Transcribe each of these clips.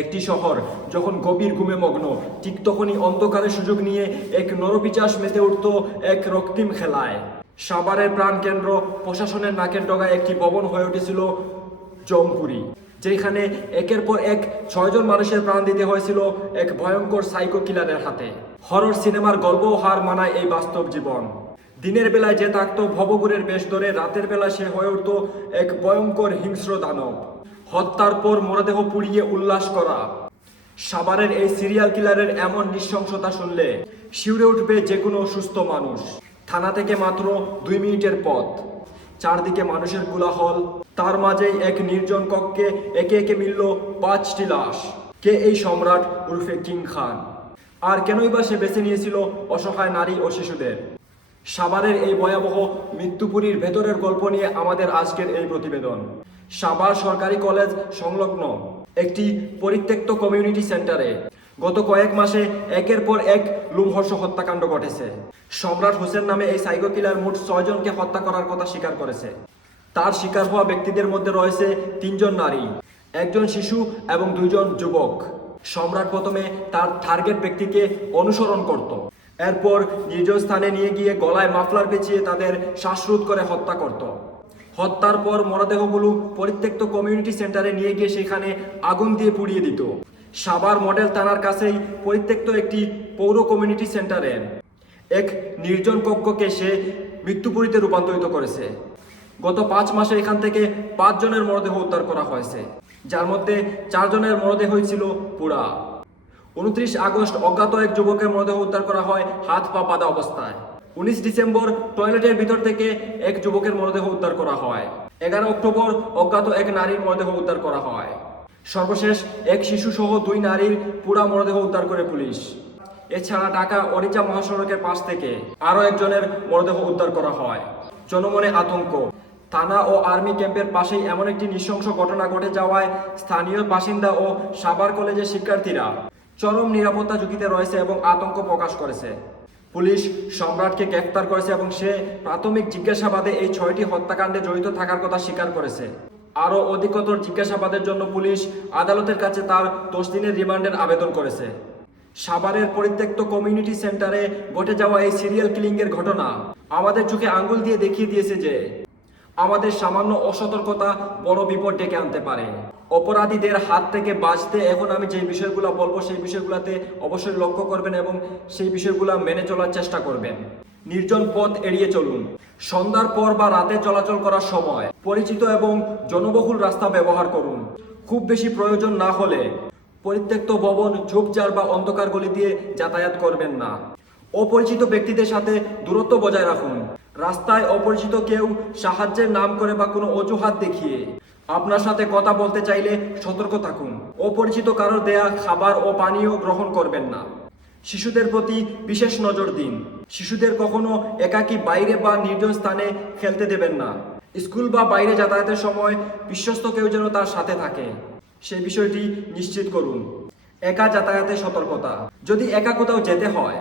একটি শহর যখন গভীর ঘুমে মগ্ন, ঠিক তখনই অন্ধকারের সুযোগ নিয়ে এক নরপিচাস মেতে উঠত এক রক্তিম খেলায়। সাভারের প্রাণকেন্দ্র প্রশাসনের নাকের ডগায় একটি ভবন হয়ে উঠেছিল জমপুরি, যেখানে একের পর এক 6 জন মানুষের প্রাণ দিতে হয়েছিল এক ভয়ঙ্কর সাইকো কিলারের হাতে। হরর সিনেমার গল্প হার মানায় এই বাস্তব জীবন। দিনের বেলায় যে থাকতো ভবঘুরের বেশ ধরে, রাতের বেলা সে হয়ে উঠত এক ভয়ঙ্কর হিংস্র দানব। হত্যার পর মরদেহ পুড়িয়ে উল্লাস করা। সাভারের এই সিরিয়াল কিলারের এমন নৃশংসতা শুনলে শিউরে উঠবে যে কোনো সুস্থ মানুষ। থানা থেকে মাত্র 2 মিনিটের পথ, চারদিকে মানুষের কোলাহল, তার মাঝেই এক নির্জন কক্ষে একে একে মিলল 5টি লাশ। কে এই সম্রাট উর্ফে কিং খান? আর কেনই বা সে বেছে নিয়েছিল অসহায় নারী ও শিশুদের? সাভারের এই ভয়াবহ মৃত্যুপুরীর ভেতরের গল্প নিয়ে আমাদের আজকের এই প্রতিবেদন। সাভার সরকারি কলেজ সংলগ্ন একটি পরিত্যক্ত কমিউনিটি সেন্টারে গত কয়েক মাসে একের পর এক লোমহর্ষ হত্যাকাণ্ড ঘটেছে। সম্রাট হোসেন নামে এই সাইকো কিলার মোট 6 জনকে হত্যা করার কথা স্বীকার করেছে। তার শিকার হওয়া ব্যক্তিদের মধ্যে রয়েছে 3 জন নারী, 1 জন শিশু এবং 2 জন যুবক। সম্রাট প্রথমে তার টার্গেট ব্যক্তিকে অনুসরণ করত, এরপর নির্জন স্থানে নিয়ে গিয়ে গলায় মাফলার পেঁচিয়ে তাদের শ্বাসরোধ করে হত্যা করত। হত্যার পর মরদেহগুলো পরিত্যক্ত কমিউনিটি সেন্টারে নিয়ে গিয়ে সেখানে আগুন দিয়ে পুড়িয়ে দিত। সাভার মডেল থানার কাছেই পরিত্যক্ত একটি পৌর কমিউনিটি সেন্টারে এক নির্জন কক্ষকে সে মৃত্যুপুরীতে রূপান্তরিত করেছে। গত 5 মাসে এখান থেকে 5 জনের মরদেহ উদ্ধার করা হয়েছে, যার মধ্যে 4 জনের মরদেহ হয়েছিল পোড়া। 29 আগস্ট অজ্ঞাত এক যুবকের মরদেহ উদ্ধার করা হয় হাত পা বাঁধা অবস্থায়। 19 ডিসেম্বর টয়লেটের ভিতর থেকে এক যুবকের মরদেহ উদ্ধার করা হয়। 11 অক্টোবর অজ্ঞাত এক নারীর মরদেহ উদ্ধার করা হয়। সর্বশেষ এক শিশু সহ 2 নারীর পোড়া মরদেহ উদ্ধার করে পুলিশ। এছাড়া ঢাকা অরিচা মহাসড়কের পাশ থেকে আরও একজনের মরদেহ উদ্ধার করা হয়। জনমনে আতঙ্ক। থানা ও আর্মি ক্যাম্পের পাশেই এমন একটি নৃশংস ঘটনা ঘটে যাওয়ায় স্থানীয় বাসিন্দা ও সাভার কলেজের শিক্ষার্থীরা চরম নিরাপত্তা ঝুঁকিতে রয়েছে এবং আতঙ্ক প্রকাশ করেছে। পুলিশ সম্রাটকে গ্রেফতার করেছে এবং সে প্রাথমিক জিজ্ঞাসাবাদে এই 6টি হত্যাকাণ্ডে জড়িত থাকার কথা স্বীকার করেছে। আরও অধিকতর জিজ্ঞাসাবাদের জন্য পুলিশ আদালতের কাছে তার 10 দিনের রিমান্ডের আবেদন করেছে। সাভারের পরিত্যক্ত কমিউনিটি সেন্টারে ঘটে যাওয়া এই সিরিয়াল কিলিংয়ের ঘটনা আমাদের চোখে আঙ্গুল দিয়ে দেখিয়ে দিয়েছে যে আমাদের সামান্য অসতর্কতা বড় বিপদ ডেকে আনতে পারে। অপরাধীদের হাত থেকে বাঁচতে এখন আমি যে বিষয়গুলো বলবো সেই বিষয়গুলোতে অবশ্যই লক্ষ্য করবেন এবং সেই বিষয়গুলো মেনে চলার চেষ্টা করবেন। নির্জন পথ এড়িয়ে চলুন। সন্ধ্যার পর বা রাতে চলাচল করার সময় পরিচিত এবং জনবহুল রাস্তা ব্যবহার করুন। খুব বেশি প্রয়োজন না হলে পরিত্যক্ত ভবন, ঝোপঝাড় বা অন্ধকার গলি দিয়ে যাতায়াত করবেন না। অপরিচিত ব্যক্তিদের সাথে দূরত্ব বজায় রাখুন। রাস্তায় অপরিচিত কেউ সাহায্যের নাম করে বা কোনো অজুহাত দেখিয়ে আপনার সাথে কথা বলতে চাইলে সতর্ক থাকুন। অপরিচিত কারোর দেয়া খাবার ও পানীয় গ্রহণ করবেন না। শিশুদের প্রতি বিশেষ নজর দিন। শিশুদের কখনো একাকী বাইরে বা নির্জন স্থানে খেলতে দেবেন না। স্কুল বা বাইরে যাতায়াতের সময় বিশ্বস্ত কেউ যেন তার সাথে থাকে, সেই বিষয়টি নিশ্চিত করুন। একা যাতায়াতে সতর্কতা। যদি একা কোথাও যেতে হয়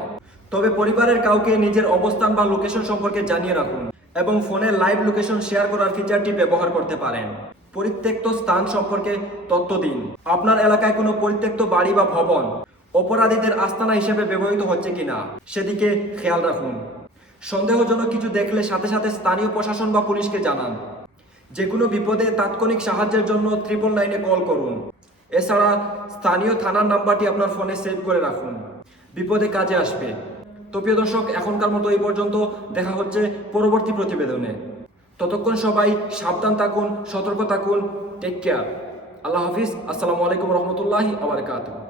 তবে পরিবারের কাউকে নিজের অবস্থান বা লোকেশন সম্পর্কে জানিয়ে রাখুন এবং ফোনে লাইভ লোকেশন শেয়ার করার ফিচারটি ব্যবহার করতে পারেন। পরিত্যক্ত স্থান সম্পর্কে তথ্য দিন। আপনার এলাকায় কোনো পরিত্যক্ত বাড়ি বা ভবন অপরাধীদের আস্তানা হিসেবে ব্যবহৃত হচ্ছে কিনা সেদিকে খেয়াল রাখুন। সন্দেহজনক কিছু দেখলে সাথে সাথে স্থানীয় প্রশাসন বা পুলিশকে জানান। যে কোনো বিপদে তাৎক্ষণিক সাহায্যের জন্য 999-এ কল করুন। এছাড়া স্থানীয় থানার নাম্বারটি আপনার ফোনে সেভ করে রাখুন, বিপদে কাজে আসবে। তো প্রিয় দর্শক, এখনকার মতো এই পর্যন্ত। দেখা হচ্ছে পরবর্তী প্রতিবেদনে। ততক্ষণ সবাই সাবধান থাকুন, সতর্ক থাকুন। Take care. আল্লাহ হাফিজ। আসসালামু আলাইকুম রহমতুল্লাহি ওয়া বারাকাতুহু।